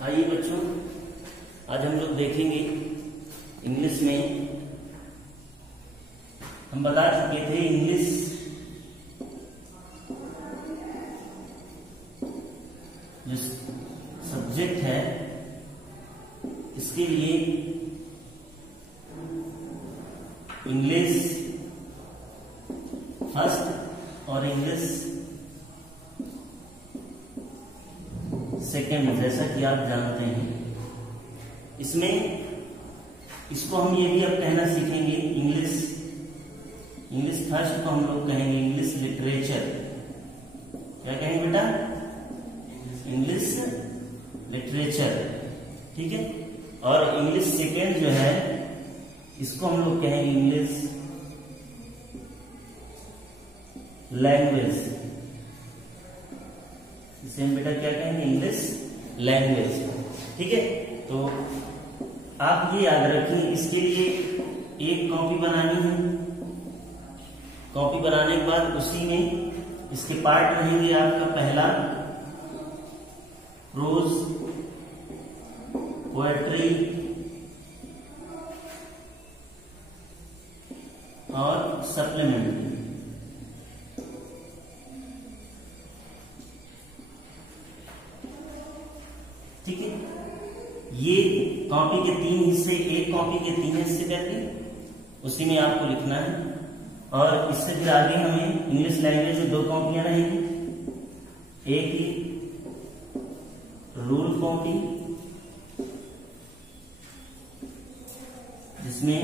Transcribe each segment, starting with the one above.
आइए बच्चों, आज हम लोग देखेंगे इंग्लिश में। हम बता चुके थे इंग्लिश जो सब्जेक्ट है इसके लिए इंग्लिश फर्स्ट और इंग्लिश सेकेंड, जैसा कि आप जानते हैं। इसमें इसको हम ये भी अब कहना सीखेंगे, इंग्लिश फर्स्ट को हम लोग कहेंगे इंग्लिश लिटरेचर। क्या कहेंगे बेटा? इंग्लिश लिटरेचर, ठीक है। और इंग्लिश सेकेंड जो है इसको हम लोग कहेंगे इंग्लिश लैंग्वेज। इसे हम बेटा क्या कहेंगे? इंग्लिश लैंग्वेज, ठीक है। तो आप ये याद रखिए, इसके लिए एक कॉपी बनानी है। कॉपी बनाने के बाद उसी में इसके पार्ट रहेंगे। आपका पहला प्रोज, पोएट्री और सप्लीमेंट्री। ठीक है, ये कॉपी के 3 हिस्से, एक कॉपी के 3 हिस्से करके उसी में आपको लिखना है। और इससे फिर आगे हमें इंग्लिश लैंग्वेज में 2 कॉपियां रहेंगी, एक रूल कॉपी जिसमें,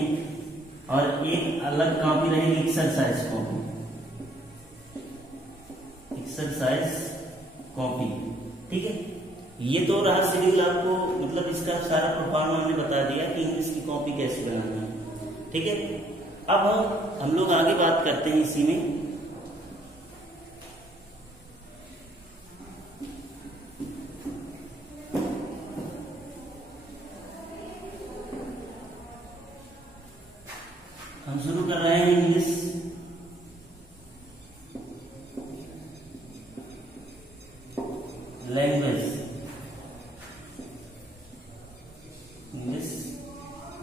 और एक अलग कॉपी रहेगी एक्सरसाइज कॉपी, एक्सरसाइज कॉपी, ठीक है। ये तो रहा शेड्यूल, आपको मतलब इसका सारा प्रोफार्मा हमने बता दिया कि इंग्लिश की कॉपी कैसे बनाना है, ठीक है। अब हम लोग आगे बात करते हैं इसी में। हम शुरू कर रहे हैं इंग्लिश लैंग्वेज।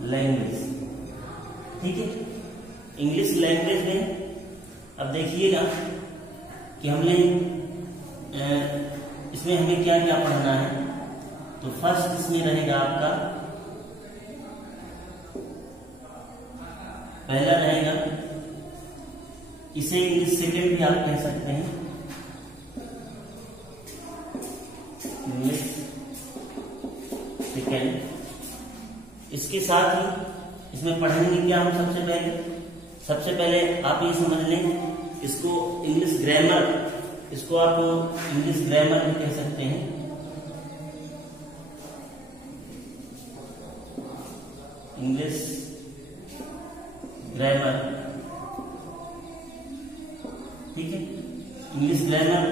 लैंग्वेज, ठीक है। इंग्लिश लैंग्वेज में अब देखिएगा कि हमने इसमें हमें क्या क्या पढ़ना है। तो फर्स्ट इसमें रहेगा आपका, पहला रहेगा, इसे इंग्लिश सेकेंड भी आप कह सकते हैं, इंग्लिश सेकेंड। इसके साथ ही इसमें पढ़ेंगे क्या हम? सबसे पहले आप ये समझ लें, इसको इंग्लिश ग्रामर, इसको आप इंग्लिश ग्रामर भी कह सकते हैं। इंग्लिश ग्रामर, ठीक है। इंग्लिश ग्रामर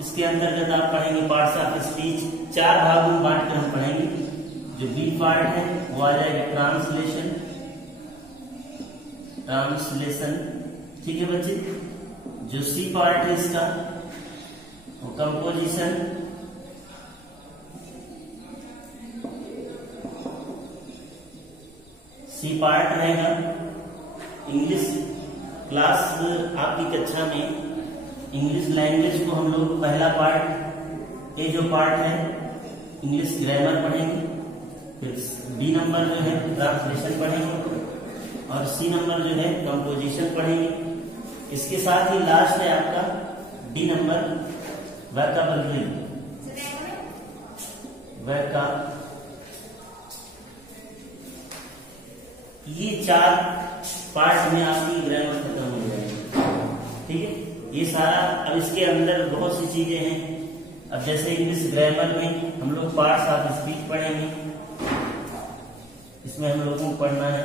इसके अंतर्गत आप पढ़ेंगे पार्ट्स ऑफ स्पीच। 4 भागों में बांट कर हम पढ़ेंगे। जो बी पार्ट है वो आ जाएगा ट्रांसलेशन, ठीक है बच्चे। जो सी पार्ट है इसका वो कंपोजिशन, सी पार्ट रहेगा। इंग्लिश क्लास आपकी कक्षा में इंग्लिश लैंग्वेज को हम लोग पहला पार्ट, ये जो पार्ट है इंग्लिश ग्रामर पढ़ेंगे। फिर बी नंबर जो है ट्रांसलेशन पढ़ेंगे और सी नंबर जो है कंपोजिशन पढ़ेंगे। इसके साथ ही लास्ट है आपका डी नंबर वोकैबुलरी, ये 4 पार्ट में आपकी ग्रामर खत्म हो जाएगी, ठीक है। ये सारा, अब इसके अंदर बहुत सी चीजें हैं। अब जैसे इंग्लिश ग्रामर में हम लोग पार्ट्स ऑफ स्पीच पढ़ेंगे, इसमें हम लोगों को पढ़ना है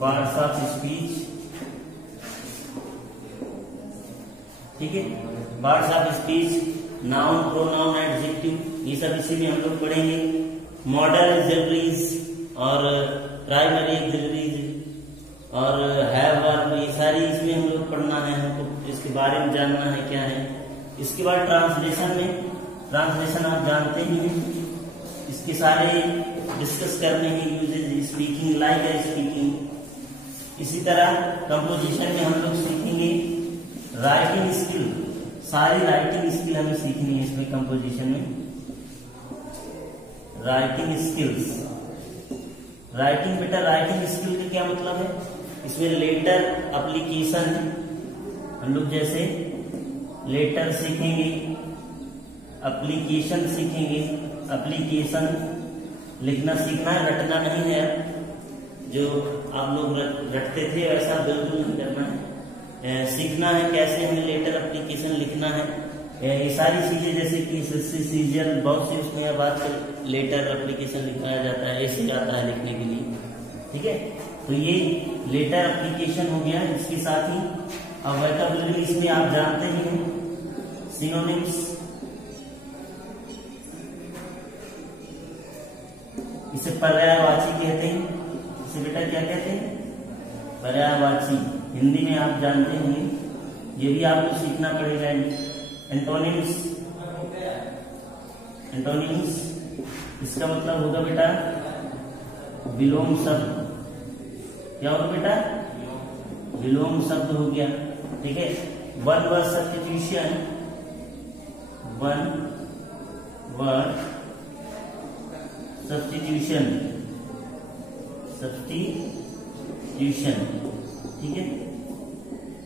पार्ट्स ऑफ स्पीच, ठीक है। Parts of speech, noun, pronoun, adjective, ये सब इसी में हम लोग पढ़ेंगे। मॉडल एक्सिलरीज और प्राइमरी एक्सिलरीज और हैव वर्ब, ये सारी इसमें हम लोग पढ़ना है, हमको इसके बारे में जानना है क्या है। इसके बाद ट्रांसलेशन में ट्रांसलेशन आप जानते ही हैं, इसके सारे डिस्कस करने हैं यूजेज, स्पीकिंग, लाइक है स्पीकिंग। इसी तरह कंपोजिशन में हम लोग सीखेंगे राइटिंग स्किल, सारी राइटिंग स्किल हमें सीखनी है इसमें कंपोजिशन में। राइटिंग स्किल्स, राइटिंग बेटा राइटिंग स्किल का क्या मतलब है, इसमें लेटर एप्लीकेशन, हम लोग जैसे लेटर सीखेंगे, एप्लीकेशन सीखेंगे, एप्लीकेशन लिखना सीखना है, रटना नहीं है। जो आप लोग रटते थे वैसा बिल्कुल नहीं करना है, सीखना है कैसे हमें लेटर एप्लीकेशन लिखना है। ये सारी चीजें जैसे कि सीजन बहुत सी उसमें अब आजकल लेटर एप्लीकेशन लिखाया जाता है, ऐसे आता है लिखने के लिए, ठीक है। तो ये लेटर एप्लीकेशन हो गया। इसके साथ ही अब वोकैबुलरी इसमें आप जानते ही हैं, सिनोनिम्स, इसे पर्यायवाची कहते हैं। इसे बेटा क्या कहते हैं, पर्यायवाची, हिंदी में आप जानते होंगे, ये भी आपको सीखना पड़ेगा। एंटोनिम्स, एंटोनिम्स इसका मतलब होगा बेटा विलोम शब्द। क्या होगा बेटा, विलोम शब्द हो गया, ठीक है। One word substitution, one word substitution, substitution, ठीक है।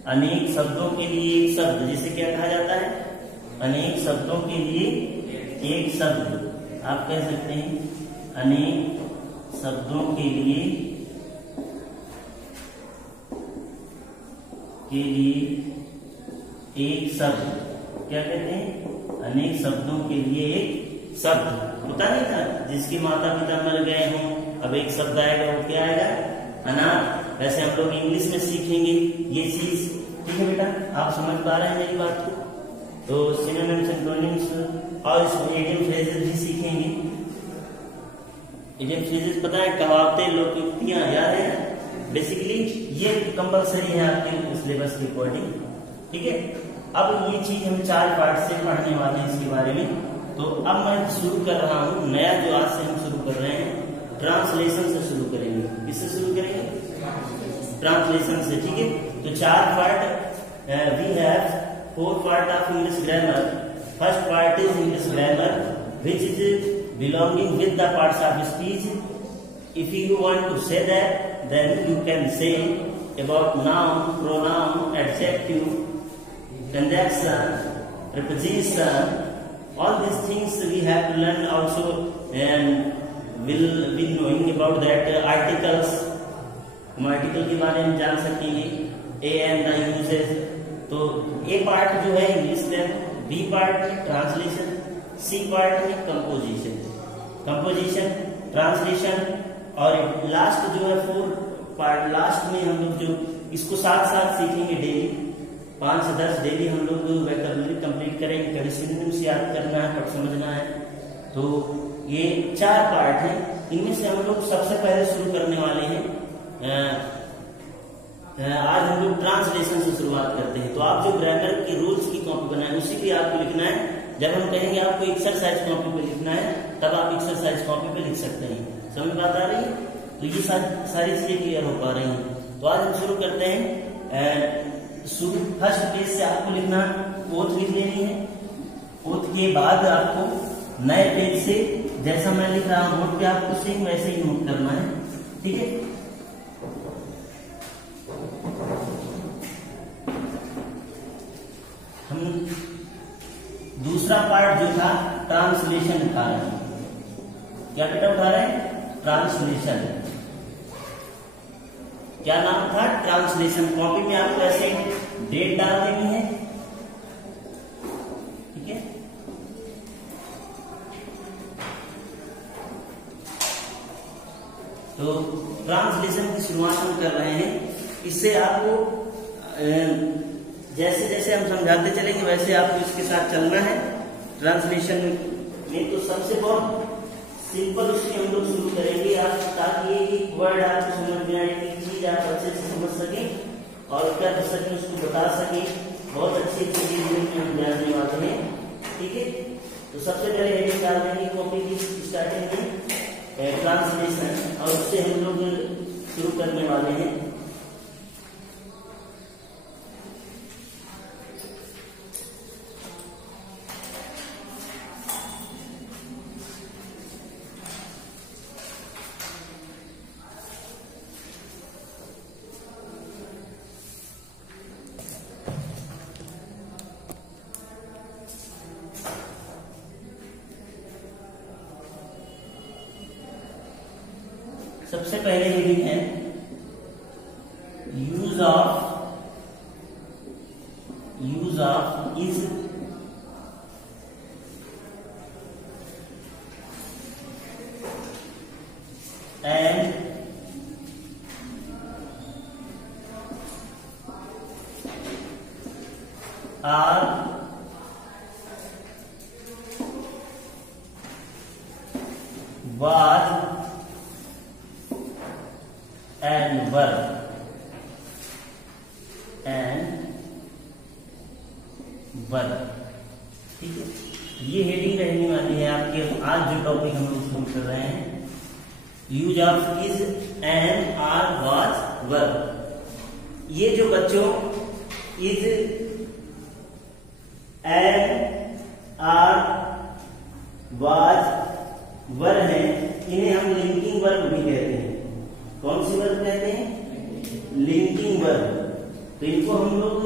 अनेक शब्दों के लिए एक शब्द, जिसे क्या कहा जाता है, अनेक शब्दों के लिए एक शब्द, आप कह सकते हैं अनेक शब्दों के लिए एक शब्द, क्या कहते हैं, अनेक शब्दों के लिए एक शब्द। होता नहीं था जिसके माता पिता मर गए हों, अब एक शब्द आएगा, वो क्या आएगा, अनाथ। वैसे हम लोग इंग्लिश में सीखेंगे ये चीज, ठीक है बेटा, आप समझ पा रहे हैं मेरी बात को। तो सिनोनिम्स, एंटोनिम्स और इसमें इडियम फ्रेजेस भी सीखेंगे। इडियम फ्रेजेस पता है, कहावतें, लोकोक्तियां, याद है। बेसिकली ये कंपलसरी है आपके सिलेबस के अकॉर्डिंग, ठीक है। अब ये चीज हम 4 पार्ट से पढ़ने वाले हैं इसके बारे में। तो अब मैं शुरू कर रहा हूँ नया, जो आज से हम शुरू कर रहे हैं, ट्रांसलेशन से शुरू करेंगे। किससे शुरू करेंगे, ट्रांसलेशन से, ठीक है। तो 4 part we have 4 part of English grammar. First part is English grammar which is belonging with the parts of speech. If you want to say that, then you can say about noun, pronoun, adjective, conjunction, preposition. All these things we have to learn also, and will be knowing about that articles. हम article के बारे में जान सकेंगे, A and the uses. तो ए part जो है English grammar, B part translation, C part में कंपोजिशन, कंपोजिशन, ट्रांसलेशन, और लास्ट जो है 4 पार्ट, लास्ट में हम लोग जो इसको साथ साथ सीखेंगे डेली, 5 से 10 डेली हम लोग वोकैबुलरी कंप्लीट करेंगे। कभी सिनोनिम्स याद करना है, पर समझना है। तो ये 4 पार्ट हैं, इनमें से हम लोग सबसे पहले शुरू करने वाले हैं। आज हम लोग ट्रांसलेशन से शुरुआत करते हैं। तो आप जो ग्रामर के रूल्स की कॉपी बनाए उसी पे आपको लिखना है। जब हम कहेंगे आपको एक्सरसाइज कॉपी पे लिखना है, तब आप एक्सरसाइज कॉपी पे लिख सकते हैं। समझ में बात आ रही है? तो ये सारी चीजें क्लियर हो पा रही हैं। तो आज हम शुरू करते हैं। शुरू फर्स्ट पेज से आपको लिखना, ओथ लिख लेनी है। ओथ के बाद आपको नए पेज से जैसा मैं लिख रहा हूं नोट पे आपको सेम वैसे ही नोट करना है, ठीक है। हम दूसरा पार्ट जो था ट्रांसलेशन उठा रहे हैं। क्या बेटा उठा रहे हैं? ट्रांसलेशन। क्या नाम था? ट्रांसलेशन। कॉपी में आपको ऐसे डेट डाल देनी है, ठीक है। तो ट्रांसलेशन की शुरुआत हम कर रहे हैं। इससे आपको जैसे जैसे हम समझाते चलेंगे वैसे आपको इसके साथ चलना है। ट्रांसलेशन में तो सबसे बहुत सिंपल उसकी हम लोग शुरू करेंगे, आप ताकि एक वर्ड आपको समझ में आए, एक चीज आप अच्छे से समझ सके और क्या कर सके उसको बता सके। बहुत अच्छी अच्छी चीजें हम जानने वाले हैं, ठीक है। तो सबसे पहले हेडिंग डाल देंगे कॉपी की स्टार्टिंग में ट्रांसलेशन, और उससे हम लोग शुरू करने वाले हैं। सबसे पहले हेडिंग है use of is and are was and were ठीक है। ये हेडिंग रहने वाली है आपके आज जो टॉपिक हम लोग शुरू कर रहे हैं, use of is and are was were. ये जो बच्चों is and are was were है, इन्हें हम लिंकिंग वर्ब भी कहते हैं। कौन सी वर्ब कहते हैं? Linking verb. तो इनको हम लोग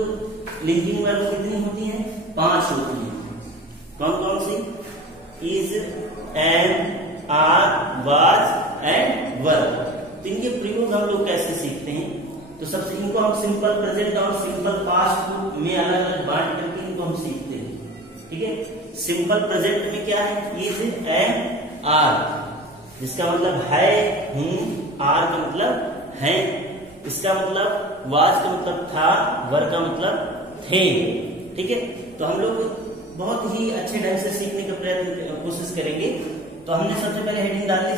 लिंकिंग वर्ब कितनी होती हैं? 5 होती हैं। कौन कौन सी? Is, and, are, was and were. तो इनके प्रयोग हम लोग कैसे सीखते हैं? तो सबसे इनको हम सिंपल प्रेजेंट और सिंपल पास्ट में अलग अलग बांट करके इनको हम सीखते हैं। ठीक है। सिंपल प्रेजेंट में क्या है? इज एंड आर, जिसका मतलब है, हूं। आर का मतलब है, इसका मतलब वाज का मतलब था, वर का मतलब थे। ठीक है। तो हम लोग बहुत ही अच्छे ढंग से सीखने का प्रयत्न कोशिश करेंगे। तो हमने सबसे पहले हेडिंग डाली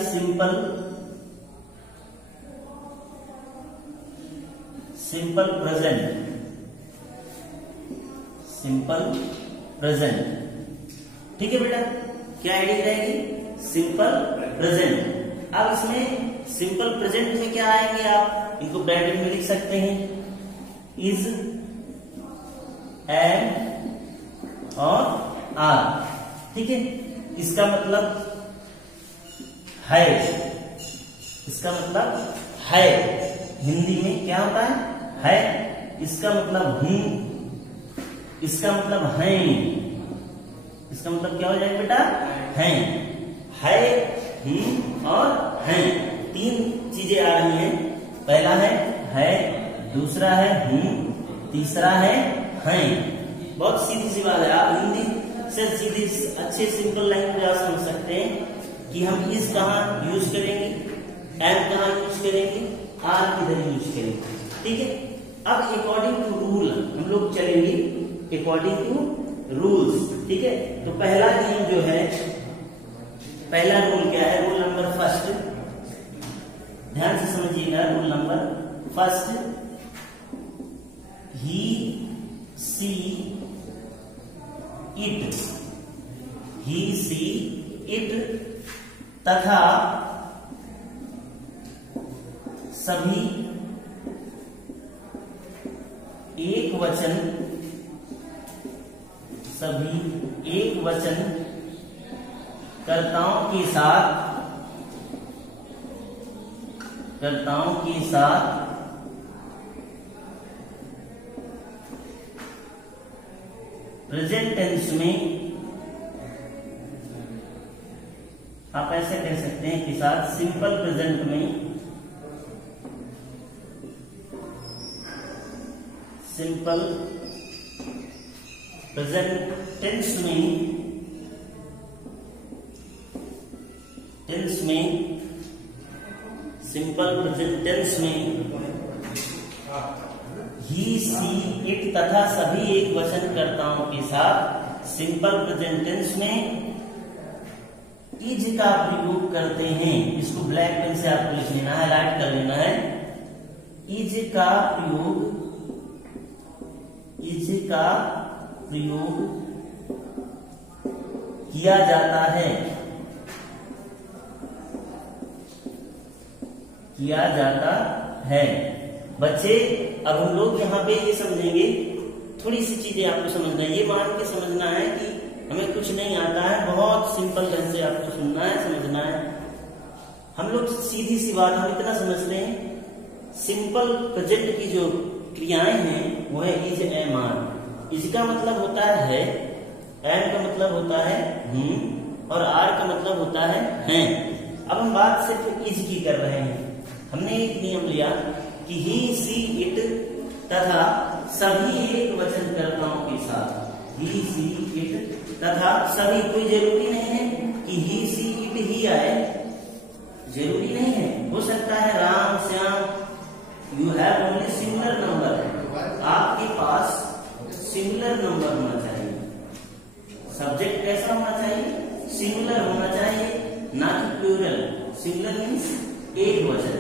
सिंपल प्रेजेंट। Simple present. ठीक है बेटा, क्या हेडिंग रहेगी? Simple present. अब इसमें सिंपल प्रेजेंट में क्या आएंगे? आप इनको ब्रैकेट में लिख सकते हैं, इज, एंड और आर। ठीक है। इसका मतलब है, इसका मतलब है। हिंदी में क्या होता है? इसका मतलब हूं, इसका मतलब है। इसका मतलब क्या हो जाएगा बेटा? है, हूं और हैं। 3 चीजें आ रही हैं। पहला है, दूसरा है हूं, तीसरा है हैं। बहुत सीधी सी बात है। आप हिंदी से सीधी अच्छे सिंपल लैंग्वेज आप समझ सकते हैं कि हम इस कहाँ यूज करेंगे, एंड कहाँ यूज करेंगे, आर किधर यूज करेंगे। ठीक है। अब अकॉर्डिंग टू रूल हम लोग चलेंगे, अकॉर्डिंग टू रूल्स। ठीक है। तो पहला नियम जो है, पहला रूल क्या है? रूल नंबर फर्स्ट, ध्यान से समझिएगा। Rule number first, he, she, it, he, she, it तथा सभी एक वचन, कर्ताओं के साथ प्रेजेंट टेंस में, आप ऐसे कह सकते हैं कि साथ सिंपल प्रेजेंट में, सिंपल प्रेजेंट टेंस में सिंपल प्रेजेंट टेंस में ही, सी, इट तथा सभी एक वचनकर्ताओं के साथ सिंपल प्रेजेंट टेंस में इज का प्रयोग करते हैं। इसको ब्लैक पेन से आपको लिख लेना है, हाइलाइट कर लेना है। इज का प्रयोग किया जाता है, किया जाता है। बच्चे अब हम लोग यहाँ पे ये समझेंगे, थोड़ी सी चीजें आपको समझना है। ये मान के समझना है कि हमें कुछ नहीं आता है, बहुत सिंपल ढंग से आपको सुनना है, समझना है। हम लोग सीधी सी बात हम इतना समझते हैं, सिंपल प्रेजेंट की जो क्रियाएं हैं वो है इज, एम, आर। इज का मतलब होता है, एम का मतलब होता है और आर का मतलब होता है हैं। अब हम बात सिर्फ इज की कर रहे हैं। हमने एक नियम लिया कि ही, सी, इट तथा सभी एक वचन कर्ताओं के साथ, ही, सी, इट तथा सभी, कोई जरूरी नहीं है कि ही, सी, इट ही आए, जरूरी नहीं है। हो सकता है Ram, Shyam, you have only singular number, आपके पास सिंगुलर नंबर होना चाहिए। सब्जेक्ट कैसा होना चाहिए? सिंगुलर होना चाहिए, ना कि प्लूरल। सिंगुलर मीन्स एक वचन।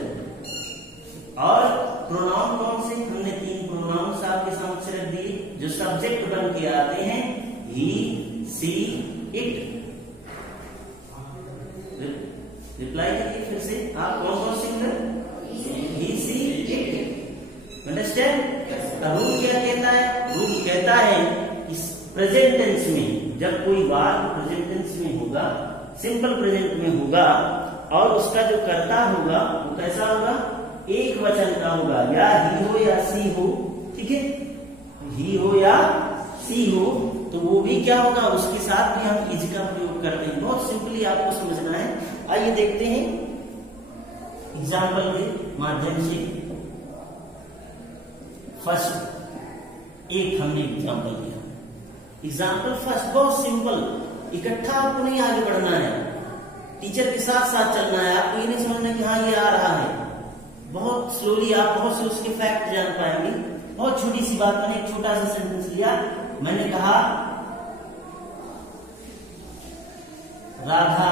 और प्रोनाउन कौन से? हमने 3 प्रोनाउंस आपके सामने रख दिए जो सब्जेक्ट बन के आते हैं, ही, सी, इट। रिप्लाई करिए फिर से, आप कौन कौन singular? He, she, it. Understand? Rule क्या कहता है? रूल कहता है कि प्रेजेंट टेंस में जब कोई बात प्रेजेंट टेंस में होगा, सिंपल प्रेजेंट में होगा, और उसका जो कर्ता होगा वो कैसा होगा? एक वचन का होगा, या ही हो या सी हो, ठीक है, ही हो या सी हो, तो वो भी क्या होगा? उसके साथ भी हम इज का प्रयोग करते हैं। बहुत सिंपली आपको समझना है। आइए देखते हैं एग्जाम्पल के माध्यम से। फर्स्ट एक हमने एग्जाम्पल दिया, एग्जाम्पल फर्स्ट, बहुत सिंपल, इकट्ठा आपको नहीं आगे बढ़ना है, टीचर के साथ साथ चलना है। आपको ये नहीं समझना कि हाँ ये आ रहा है, बहुत स्लोली आप बहुत से उसके फैक्ट जान पाएंगे। बहुत छोटी सी बात, मैंने एक छोटा सा सेंटेंस लिया, मैंने कहा राधा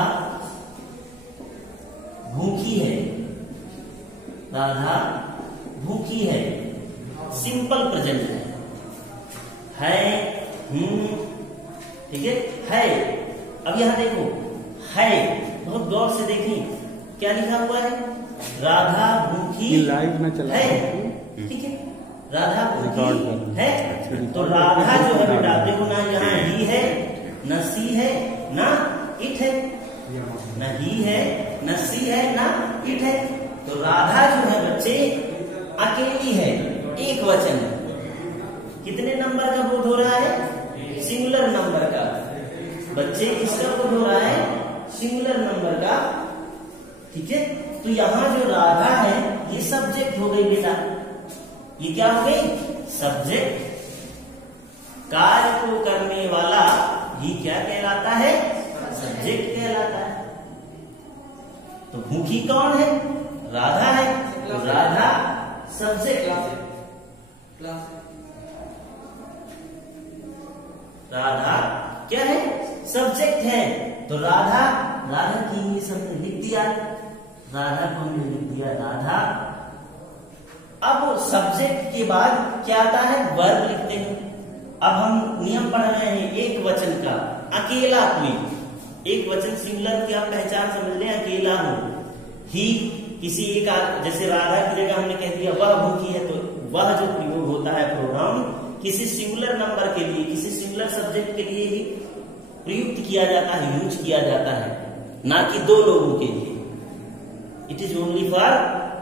भूखी है, राधा भूखी है, सिंपल प्रेजेंट है, ठीक है। अब यहां देखो है, बहुत गौर से देखें क्या लिखा हुआ है, राधा भूखी लाइव में चला है, ठीक है, राधा भूखी है। तो राधा जो है बेटा देखो ना, यहाँ ही है, न सी है, ना इट है, न ही है, न सी है, ना इट है। तो राधा जो है बच्चे अकेली है, एक वचन। कितने नंबर का बोध हो रहा है? सिंगुलर नंबर का। बच्चे किसका बोध हो रहा है? सिंगुलर नंबर का, ठीक है। तो यहाँ जो राधा है ये सब्जेक्ट हो गई बेटा, ये क्या हो गई? सब्जेक्ट। कार्य को करने वाला ये क्या कहलाता है? सब्जेक्ट कहलाता है। तो भूखी कौन है? राधा है, तो राधा सब्जेक्ट, राधा क्या है? सब्जेक्ट है। तो राधा, राधा की इंग्लिश हमने लिख दिया, राधा को हमने लिख दिया राधा। अब सब्जेक्ट के बाद क्या आता है? वर्ब लिखते हैं। अब हम नियम पढ़ रहे हैं एक वचन का, अकेला कोई, एक वचन सिंगुलर की आप पहचान समझ लें, अकेला हो। ही किसी एक, जैसे राधा की जगह हमने कह दिया वह भूखी है, तो वह जो प्रयोग होता है प्रोनाउन किसी सिंगुलर नंबर के लिए, किसी सिंगुलर सब्जेक्ट के लिए ही प्रयुक्त किया जाता है, यूज किया जाता है, ना कि दो लोगों के लिए। It is only for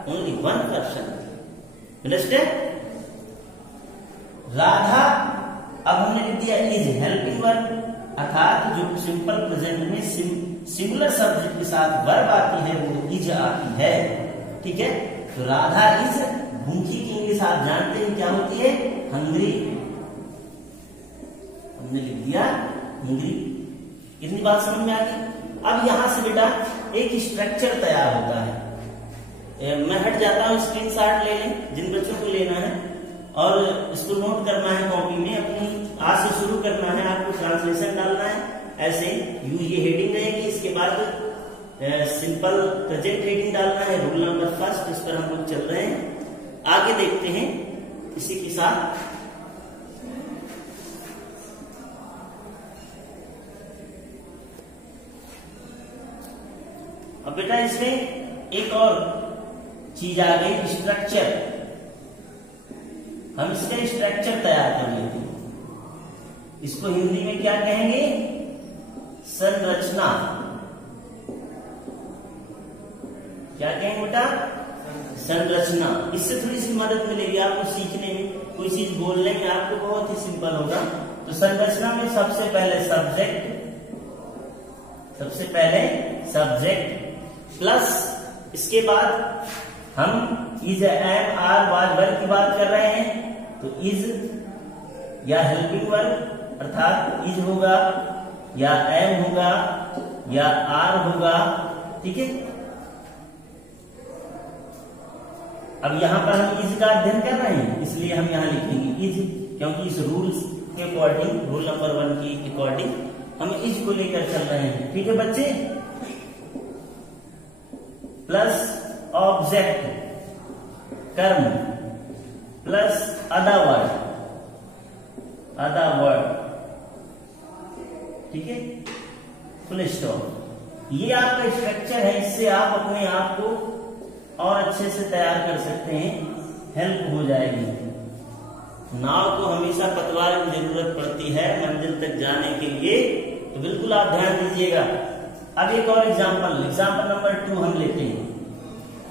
only one person. Understand? Radha अब हमने लिख दिया इज हेल्पिंग वर्ब, अर्थात जो सिंपल प्रेजेंट में सिंगुलर सब्जेक्ट के साथ वर्ब आती है वो इज आती है, ठीक है। तो राधा इज भूखी की इंग्लिश आप जानते हैं क्या होती है? हंग्री। हमने लिख दिया हंग्री। इतनी बात समझ में आ गई। अब यहां से बेटा एक स्ट्रक्चर तैयार होता है। मैं हट जाता हूं, स्क्रीन शॉट ले लें जिन बच्चों को लेना है, और इसको नोट करना है कॉपी में अपनी। आज से शुरू करना है, आपको ट्रांसलेशन डालना है ऐसे, ये हेडिंग रहेगी, इसके बाद सिंपल प्रेजेंट हेडिंग डालना है, रूल नंबर फर्स्ट, इस पर हम लोग चल रहे हैं। आगे देखते हैं इसी के साथ। अब बेटा इसमें एक और चीज आ गई, स्ट्रक्चर। हम इसका स्ट्रक्चर तैयार कर लेते हैं। इसको हिंदी में क्या कहेंगे? संरचना। क्या कहेंगे बेटा? संरचना। इससे थोड़ी सी मदद मिलेगी आपको सीखने में। कोई चीज बोलने में आपको बहुत ही सिंपल होगा। तो संरचना में सबसे पहले सब्जेक्ट प्लस इसके बाद हम इज, एम, आर, वाज, वर की बात कर रहे हैं तो इज या हेल्पिंग वर्ब अर्थात इज होगा या एम होगा या आर होगा। ठीक है, अब यहां पर हम इज का अध्ययन कर रहे हैं इसलिए हम यहां लिखेंगे इज, क्योंकि इस रूल्स के अकॉर्डिंग, रूल नंबर 1 की अकॉर्डिंग हम इज को लेकर चल रहे हैं। ठीक है बच्चे, प्लस ऑब्जेक्ट कर्म प्लस अदर वर्ड। ठीक है, फुल स्टॉप। ये आपका स्ट्रक्चर है, इससे आप अपने आप को और अच्छे से तैयार कर सकते हैं, हेल्प हो जाएगी। नाव को हमेशा पतवार की जरूरत पड़ती है मंजिल तक जाने के लिए, तो बिल्कुल आप ध्यान दीजिएगा। अब एक और एग्जाम्पल नंबर 2 हम लेते हैं।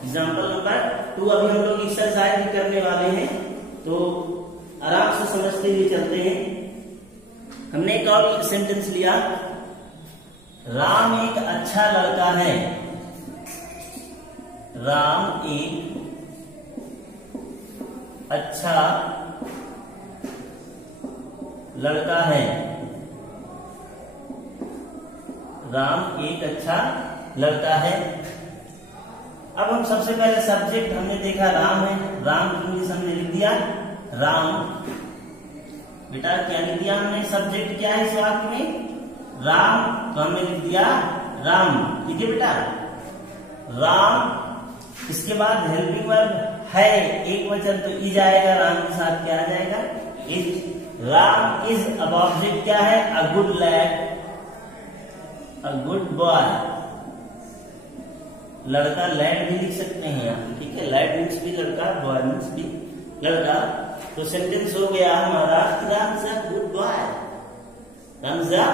एग्जाम्पल नंबर 2 अभी हम लोग एक्सरसाइज करने वाले हैं, तो आराम से समझते हुए चलते हैं। हमने एक और सेंटेंस लिया, राम एक अच्छा लड़का है। राम एक अच्छा लड़का है। राम एक अच्छा लड़का है। अब हम सबसे पहले सब्जेक्ट हमने देखा राम है, राम की इंग्लिश हमने लिख दिया राम। बेटा क्या लिख दिया हमने? सब्जेक्ट क्या है इस वाक्य में? राम, तो हमने लिख दिया राम। ठीक है बेटा, राम। इसके बाद हेल्पिंग वर्ब है, एक वचन तो इज आएगा, राम के साथ क्या आ जाएगा? इज। राम इज। अब ऑब्जेक्ट क्या है? A good lad, a good boy. लड़का लैड भी लिख सकते हैं आप। ठीक है, लैड मीन्स भी लड़का, बॉय मीन्स भी लड़का। तो सेंटेंस हो गया हमारा Ram is a good boy, Ram is a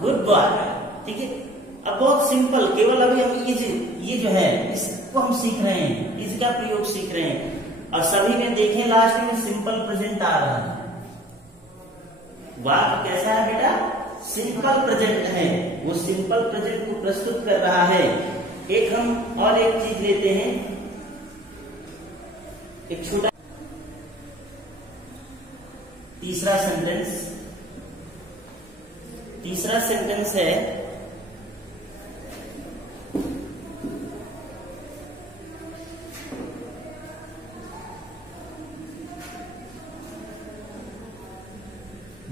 good boy. ठीक है, अब बहुत सिंपल, केवल अभी हम इज, ये जो है इसको हम सीख रहे हैं, इज का प्रयोग सीख रहे हैं। और सभी में देखें लास्ट में सिंपल प्रेजेंट आ रहा है। वाक्य कैसा है बेटा? सिंपल प्रेजेंट है, वो सिंपल प्रेजेंट को प्रस्तुत कर रहा है। एक हम और एक चीज लेते हैं, एक छोटा तीसरा सेंटेंस है,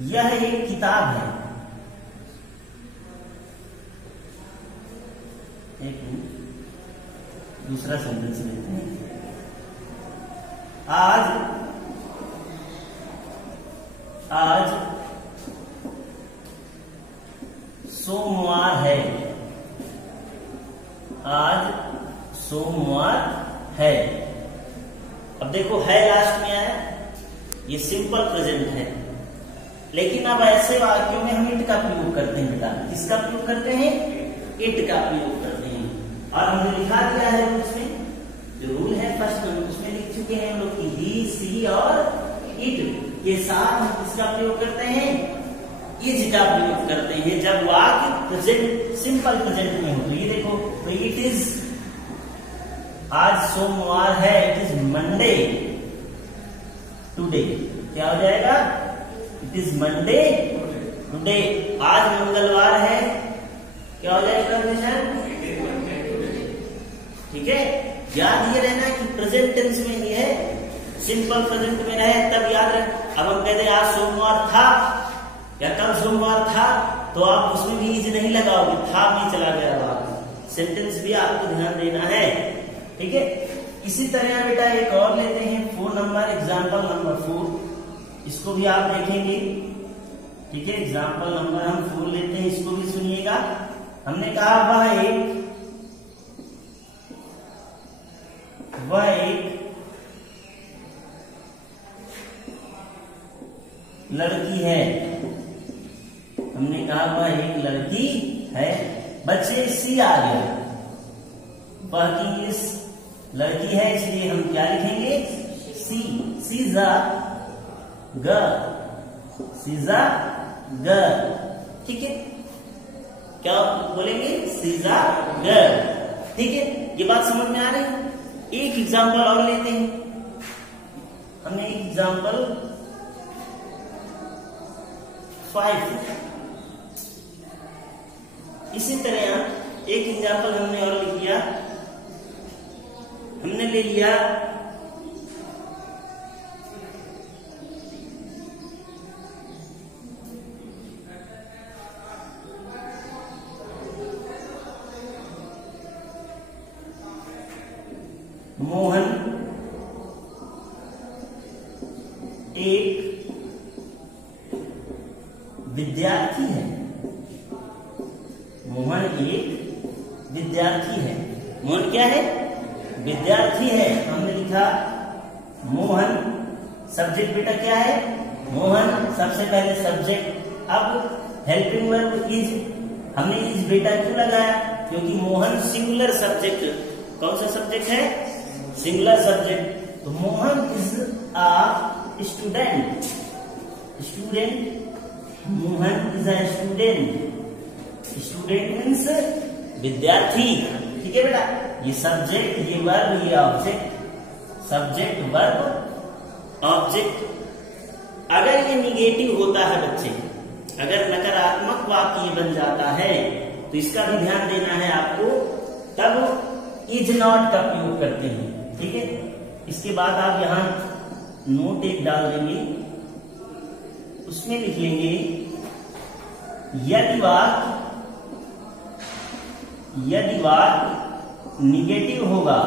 यह एक किताब है। एक दूसरा सेंटेंस लेते हैं, आज सोमवार है। आज सोमवार है। अब देखो है लास्ट में आया, ये सिंपल प्रेजेंट है। लेकिन अब ऐसे वाक्यों में हम इट का प्रयोग करते हैं बेटा। किसका प्रयोग करते हैं? इट का प्रयोग करते हैं। और हमने लिखा दिया है उसमें, जो रूल है फर्स्ट में उसमें लिख चुके हैं हम लोग की ही, सी और इट के साथ हम किसका प्रयोग करते हैं? इज का प्रयोग करते हैं जब वाक्य प्रेजेंट, सिंपल प्रेजेंट में हो। तो ये देखो, तो इट इज, आज सोमवार है, इट इज मंडे टुडे। क्या हो जाएगा? It is Monday today. आज मंगलवार है, क्या हो जाएगा कंडीशन? ठीक है, याद ये रहना कि प्रेजेंट टेंस में ही है, सिंपल प्रेजेंट में रहे तब याद रहे। अब हम कहते हैं आज सोमवार था या कल सोमवार था, तो आप उसमें भी इज नहीं लगाओगे, था में चला गया बात। सेंटेंस भी आपको ध्यान देना है। ठीक है, इसी तरह बेटा एक और लेते हैं, 4 नंबर, एग्जाम्पल नंबर 4। इसको भी आप देखेंगे। ठीक है, एग्जाम्पल नंबर हम 4 लेते हैं, इसको भी सुनिएगा। हमने कहा वह एक लड़की है। हमने कहा वह एक लड़की है। बच्चे सी आ गया, वह की इस लड़की है, इसलिए हम क्या लिखेंगे? See. Sees a girl, sees a girl. ठीक है, क्या बोलेंगे? Sees a girl. ठीक है, ये बात समझ में आ रही है? एक एग्जाम्पल और लेते हैं। हमने एग्जाम्पल 5, इसी तरह एक एग्जाम्पल हमने और लिख लिया। हमने ले लिया मोहन एक विद्यार्थी है। मोहन एक विद्यार्थी है। मोहन क्या है? विद्यार्थी है। हमने लिखा मोहन, सब्जेक्ट बेटा क्या है? मोहन, सबसे पहले सब्जेक्ट। अब हेल्पिंग वर्ब इज, हमने इज बेटा क्यों लगाया? क्योंकि मोहन सिंगुलर सब्जेक्ट। कौन सा सब्जेक्ट है? Singular subject. तो Mohan is a student. Student, Mohan is a student. Student means विद्यार्थी। ठीक है बेटा, ये सब्जेक्ट, ये वर्ब, ये ऑब्जेक्ट। Subject, verb, object. अगर ये निगेटिव होता है बच्चे, अगर नकारात्मक वाक्य बन जाता है, तो इसका भी ध्यान देना है आपको। तब इज नॉट का प्रयोग करते हैं। ठीक है, इसके बाद आप यहां नोट एक डाल देंगे, उसमें लिख लेंगे यदि वाक्य निगेटिव होगा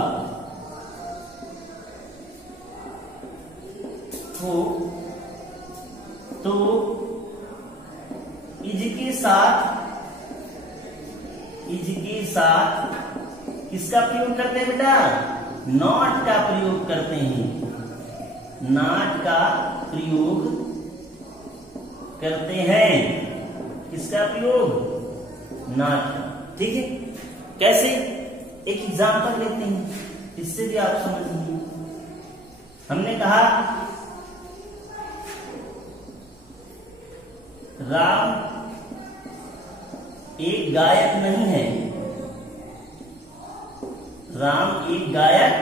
तो इज के साथ किसका प्रयोग करते हैं बेटा? नॉट का प्रयोग करते हैं। नॉट का प्रयोग करते हैं। किसका प्रयोग? नॉट का। ठीक है, कैसे? एक एग्जाम्पल लेते हैं, इससे भी आप समझिए। हमने कहा राम एक गायक नहीं है। राम एक गायक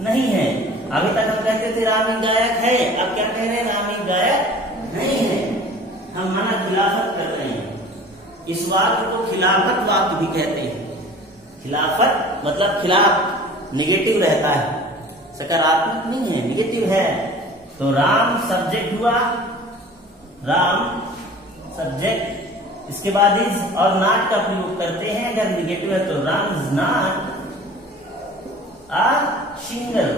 नहीं है। अभी तक हम कहते थे राम एक गायक है, अब क्या कह रहे हैं? राम एक गायक नहीं है। हम माना खिलाफत कर रहे हैं। इस वाक्य को खिलाफत वाक्य भी कहते हैं। खिलाफत मतलब खिलाफ, निगेटिव रहता है, सकारात्मक नहीं है, निगेटिव है। तो राम सब्जेक्ट हुआ, राम सब्जेक्ट, इसके बाद इज और नॉट का प्रयोग करते हैं। अगर निगेटिव है तो Ram is not a singer,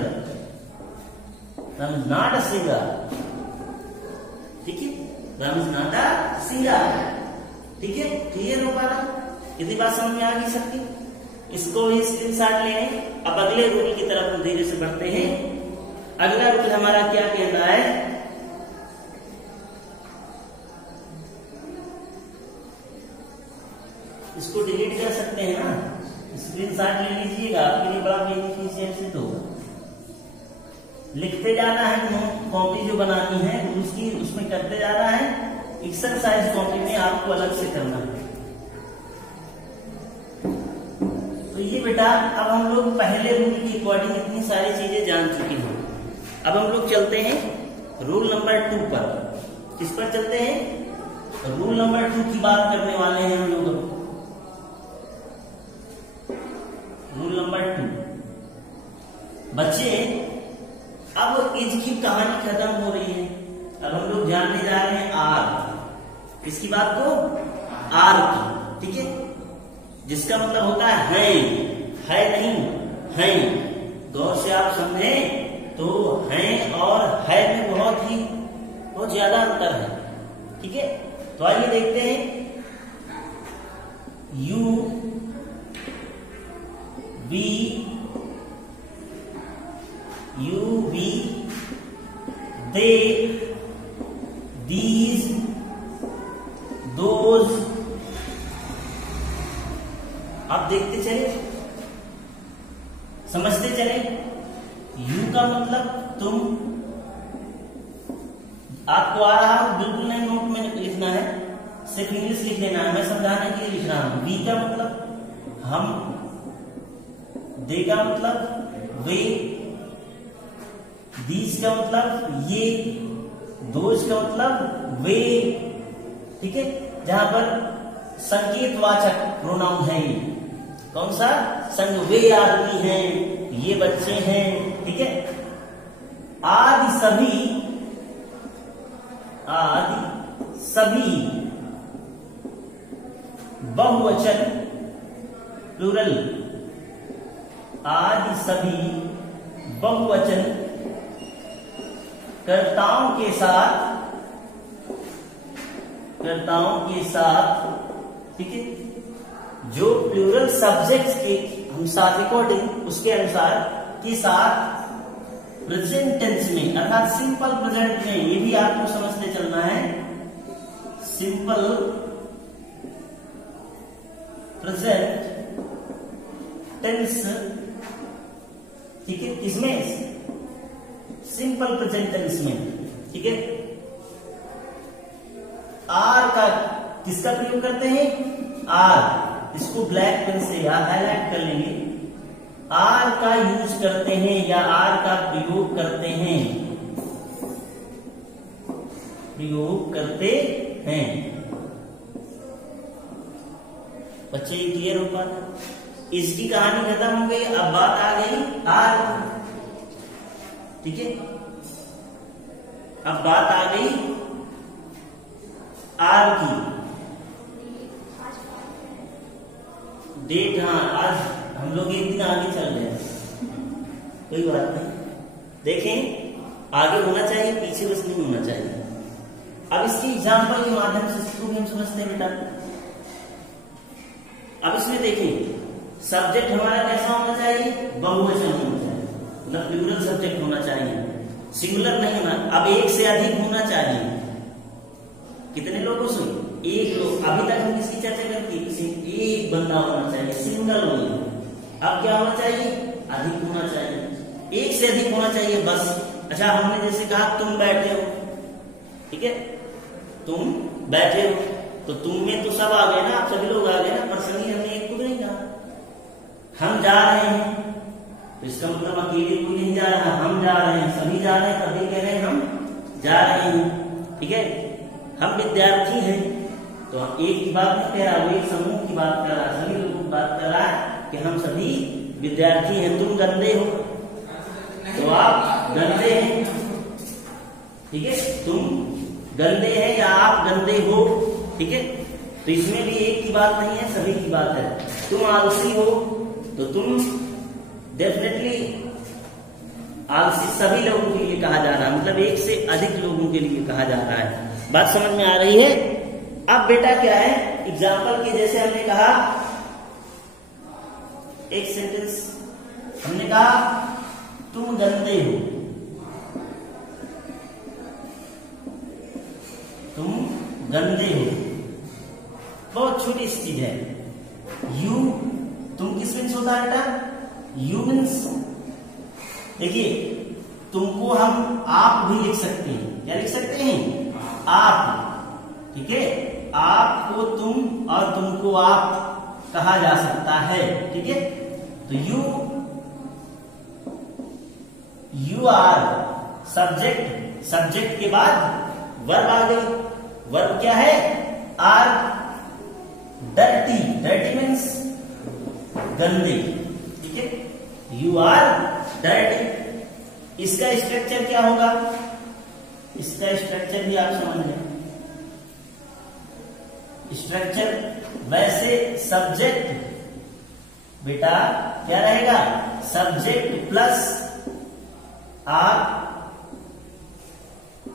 Ram is not a singer. ठीक है, Ram is not a singer. ठीक है, क्लियर हो पा रहा? यदि बात समझ में आ गई सबकी, इसको भी स्क्रीनशॉट ले लें। अब अगले रूल की तरफ हम धीरे से बढ़ते हैं। अगला रूल हमारा क्या कह रहा है? इसको डिलीट कर सकते हैं ना, स्क्रीनशॉट ले लीजिएगा, आपके लिए बड़ा बेनिफिशियल सिद्ध होगा। लिखते जाना है, कॉपी जो बनानी है उसमें करते जाना है। एक्सरसाइज कॉपी में आपको अलग से करना है। तो ये बेटा, अब हम लोग पहले रूल की अकॉर्डिंग इतनी सारी चीजें जान चुके हैं। अब हम लोग चलते हैं रूल नंबर 2 पर। किस पर चलते हैं? रूल नंबर 2 की बात करने वाले हैं हम लोग। रूल नंबर 2, बच्चे अब इज की कहानी खत्म हो रही है। अब हम लोग जानने जा रहे हैं आर। किसकी बात को? आर की। ठीक है, जिसका मतलब होता है नहीं, है। गौर से आप समझें तो है और है में बहुत ज्यादा अंतर है। ठीक है, तो आइए देखते हैं। यू वी, दे, दी, आप देखते चले, समझते चले। यू का मतलब तुम, आपको आ रहा हो बिल्कुल नहीं, नोट में लिखना है, सिर्फ इंग्लिश लिख लेना है, मैं समझाने के लिए लिख रहा हूं। वी का मतलब हम, दे का मतलब वे, दीज का मतलब ये, दोज का मतलब वे, ठीक है। जहां पर संकेतवाचक प्रोनाउन है ये, कौन सा संग, वे आदमी हैं, ये बच्चे हैं, ठीक है। आदि सभी, आदि सभी बहुवचन प्लूरल, आदि सभी बहुवचन कर्ताओं के साथ, कर्ताओं के साथ, ठीक है, जो प्लूरल सब्जेक्ट्स के अनुसार, अकॉर्डिंग उसके अनुसार के साथ प्रेजेंट टेंस में, अर्थात सिंपल प्रेजेंट में, ये भी आपको समझते चलना है। सिंपल प्रेजेंट टेंस, ठीक है, इसमें सिंपल प्रेजेंट टेंस में, ठीक है। आर का किसका प्रयोग करते हैं, आर, इसको ब्लैक पेन से या हाईलाइट कर लेंगे। आर का यूज करते हैं या आर का प्रयोग करते हैं, प्रयोग करते हैं। बच्चे ये क्लियर हो पा रहा, इसकी कहानी खत्म हो गई। अब बात आ गई आर, ठीक है। अब बात आ गई आर की। डेट, हाँ, आज हम लोग एक दिन आगे चल रहे हैं, कोई बात नहीं। देखें, आगे होना चाहिए, पीछे बस नहीं होना चाहिए। अब इसकी एग्जाम्पल के माध्यम से इसको भी हम समझते हैं बेटा। अब इसमें देखें, सब्जेक्ट हमारा कैसा होना चाहिए, बहुवचन होना चाहिए, मतलब प्लूरल सब्जेक्ट होना चाहिए, सिंगुलर नहीं होना। अब एक से अधिक होना चाहिए। कितने लोगों से, एक लोग। अभी तक हम किसकी चर्चा करती, एक बंदा होना चाहिए, सिंगल नहीं। अब क्या होना चाहिए, अधिक होना चाहिए, एक से अधिक होना चाहिए बस। अच्छा, हमने जैसे कहा तुम बैठे हो, ठीक है, तुम बैठे हो, तो तुम में तो सब आ गए ना, आप सभी लोग आ गए ना, पर्सनली हमने एक को नहीं कहा। हम जा रहे हैं, तो इसका मतलब अकेले कोई नहीं जा रहा, हम जा रहे हैं, सभी जा रहे हैं, तभी कह रहे हैं हम जा रहे हैं, ठीक है। हम विद्यार्थी हैं, तो एक की बात नहीं कह रहा, वो एक समूह की बात कर रहा, सभी लोगों की बात कर रहा है कि हम सभी विद्यार्थी हैं। तुम गंदे हो, तो आप गंदे हैं, ठीक है, तुम गंदे हैं या आप गंदे हो, ठीक है। तो इसमें भी एक की बात नहीं है, सभी की बात है। तुम आलसी हो, तो तुम डेफिनेटली आलसी सभी लोगों के लिए कहा जा रहा है, मतलब एक से अधिक लोगों के लिए कहा जा रहा है। बात समझ में आ रही है। अब बेटा क्या है, एग्जाम्पल के जैसे हमने कहा, एक सेंटेंस हमने कहा तुम गंदे हो, तुम गंदे हो, बहुत छोटी सी चीज है। यू, तुम किस मीन्स होता है बेटा, यू मीन्स, देखिए तुमको हम आप भी लिख सकते हैं, क्या लिख सकते हैं, आप, ठीक है। आपको तुम और तुमको आप कहा जा सकता है, ठीक है। तो यू आर सब्जेक्ट, सब्जेक्ट के बाद वर्ब आ गई। वर्ब क्या है, आर। डर्टी, डर्टी मीन्स गंदे, ठीक है। You are dirty. इसका स्ट्रक्चर क्या होगा, इसका स्ट्रक्चर भी आप समझ लें। स्ट्रक्चर वैसे सब्जेक्ट बेटा क्या रहेगा, सब्जेक्ट प्लस आर,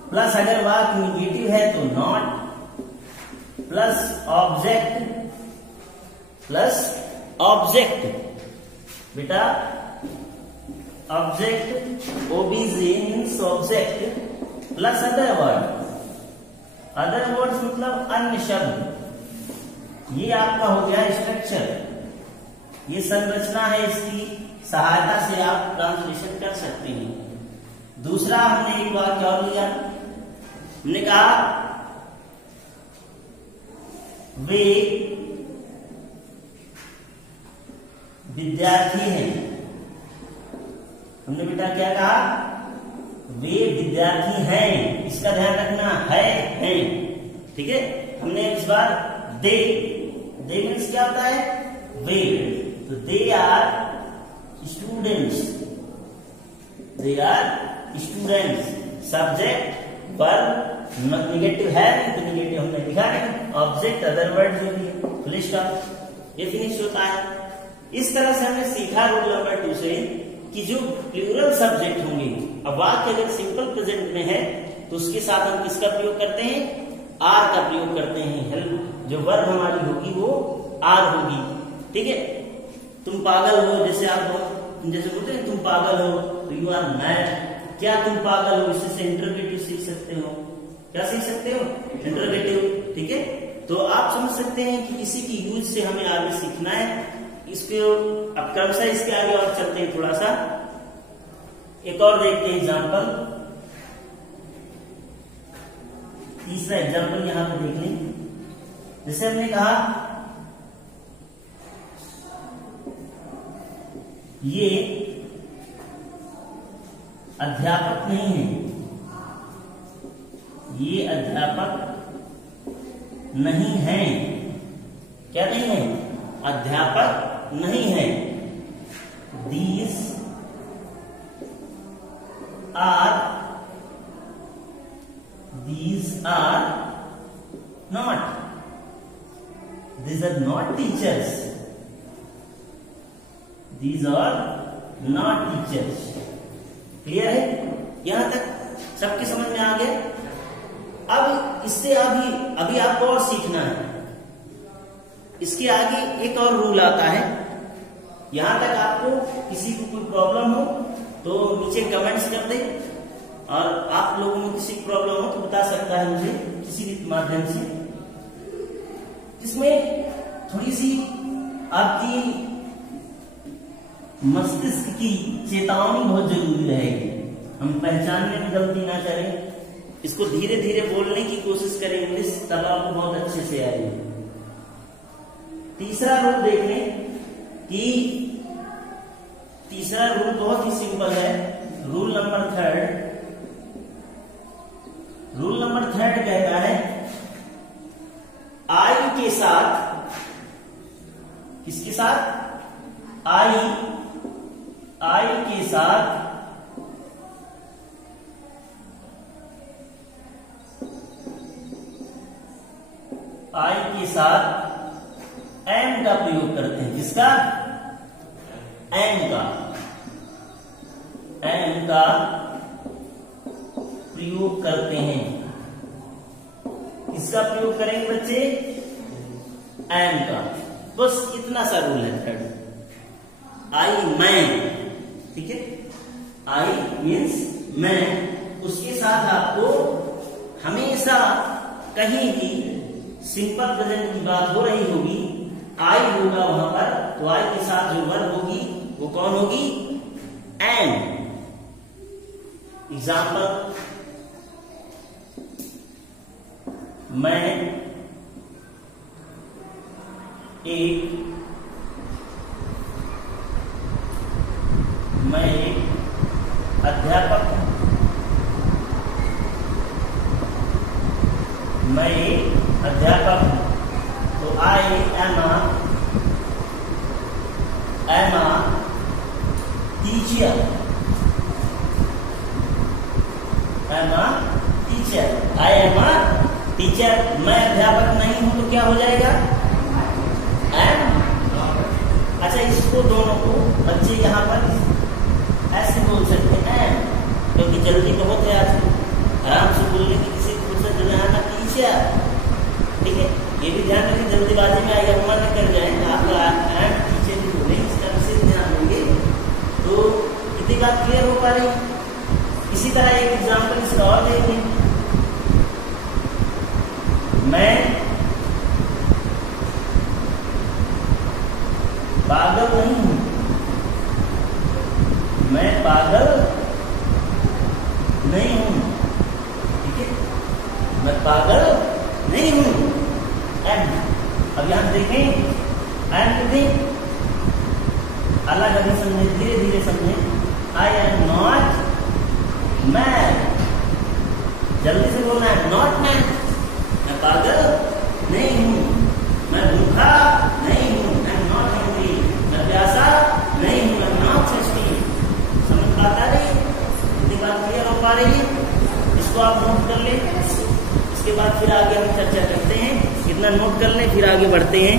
प्लस अगर बात निगेटिव है तो not, plus object, plus object बेटा, object OBJ means object plus other word. Other words मतलब अन्य शब्द। ये आपका हो गया स्ट्रक्चर, ये संरचना है, इसकी सहायता से आप ट्रांसलेशन कर सकते हैं। दूसरा हमने एक वाक्य और लिया, हमने कहा वे विद्यार्थी हैं। हमने बेटा क्या कहा? वे विद्यार्थी हैं, इसका ध्यान रखना, है हैं, ठीक है। हमने इस बार दे मीन्स क्या होता है? वे, तो they are students, they are students. Subject verb negative है तो निगेटिव हमने लिखा नहीं, ऑब्जेक्ट अदर वर्ड जो भी फुल स्टॉप, ये फिनिश होता है। इस तरह से हमने सीखा रूल नंबर 2 से कि जो प्लूरल सब्जेक्ट होंगे, अब वाक्य अगर सिंपल प्रेजेंट में है तो उसके साथ हम किसका प्रयोग करते हैं? आर का प्रयोग करते हैं। हेल्प जो वर्ब हमारी होगी वो आर होगी, ठीक है। तुम पागल हो, जैसे बोलते हैं तुम पागल हो तो यू आर मैड। क्या तुम पागल हो, इससे इंटरोगेटिव सीख सकते हो। क्या सीख सकते हो? इंटरोगेटिव, ठीक है। तो आप समझ सकते हैं कि इसी की यूज से हमें आगे सीखना है। इसके अब क्रमशः इसके आगे और चलते हैं थोड़ा सा, एक और देखते हैं एग्जाम्पल। तीसरा एग्जाम्पल यहां पर देख लें। जैसे हमने कहा ये अध्यापक नहीं है, ये अध्यापक नहीं है। क्या नहीं है? अध्यापक नहीं है। These are not teachers. These are not teachers. Clear है? यहां तक सबके समझ में आ गया। अब इससे अभी आपको और सीखना है। इसके आगे एक और रूल आता है। यहां तक आपको किसी को कोई प्रॉब्लम हो तो नीचे कमेंट्स कर दे, और आप लोगों को किसी प्रॉब्लम हो तो बता सकता है मुझे किसी भी माध्यम से। इसमें थोड़ी सी आपकी मस्तिष्क की चेतावनी बहुत जरूरी रहेगी। हम पहचानने में गलती ना करें, इसको धीरे धीरे बोलने की कोशिश करें इंग्लिश, तब आपको बहुत अच्छे से आएगी। तीसरा रूल देख लें कि तीसरा रूल बहुत ही सिंपल है। रूल नंबर 3 कहता है आई के साथ, किसके साथ? आई के साथ एम का प्रयोग करते हैं। किसका? एम का प्रयोग करते हैं। किसका प्रयोग करेंगे बच्चे? एम का। बस इतना सा रूल है। थर्ड आई, मैं, ठीक है। आई मीन्स मैं, उसके साथ आपको हमेशा कहीं भी सिंपल प्रेजेंट की बात हो रही होगी, आई होगा वहां पर, तो आई के साथ जो वर्ब होगी वो कौन होगी? एम। एग्जाम्पल, मैं एक अध्यापक हूं। मैं एक अध्यापक हूं, तो I am a teacher. I am a teacher. मैं अध्यापक नहीं हूं तो क्या हो जाएगा? एम। अच्छा, इसको दोनों को बच्चे यहाँ पर ऐसे बोल सकते हैं, क्योंकि जल्दी बहुत है आज, आराम से बोलने की किसी फुर्सत जो है ना टीचर, ठीक है। ये भी ध्यान रखें, जल्दीबाजी में आएगा मन कर जाएगा आपका एम टीचर भी बोले, इसका विशेष ध्यान देंगे। तो इतनी बात क्लियर हो पा रही। इसी तरह एक एग्जाम्पल इसका और देखें। मैं पागल नहीं हूं, मैं पागल नहीं हूं, ठीक है, मैं पागल नहीं हूं। एम, अब यहां देखें एम लिखें, अलग अभी समझे, धीरे धीरे समझे। आई एम नॉट मैड, जल्दी से बोलना है, नॉट मैड, मैं पागल नहीं हूं, मैं भूखा नहीं हूं, आई एम नॉट हंग्री, मैं प्यासा नहीं हूं, आई एम नॉट थिर्स्टी। समझ पाता रही, इतनी बात क्लियर हो पा रही है? इसको आप नोट कर लें, इसके बाद फिर आगे हम चर्चा करते हैं। इतना नोट कर लें, फिर आगे बढ़ते हैं।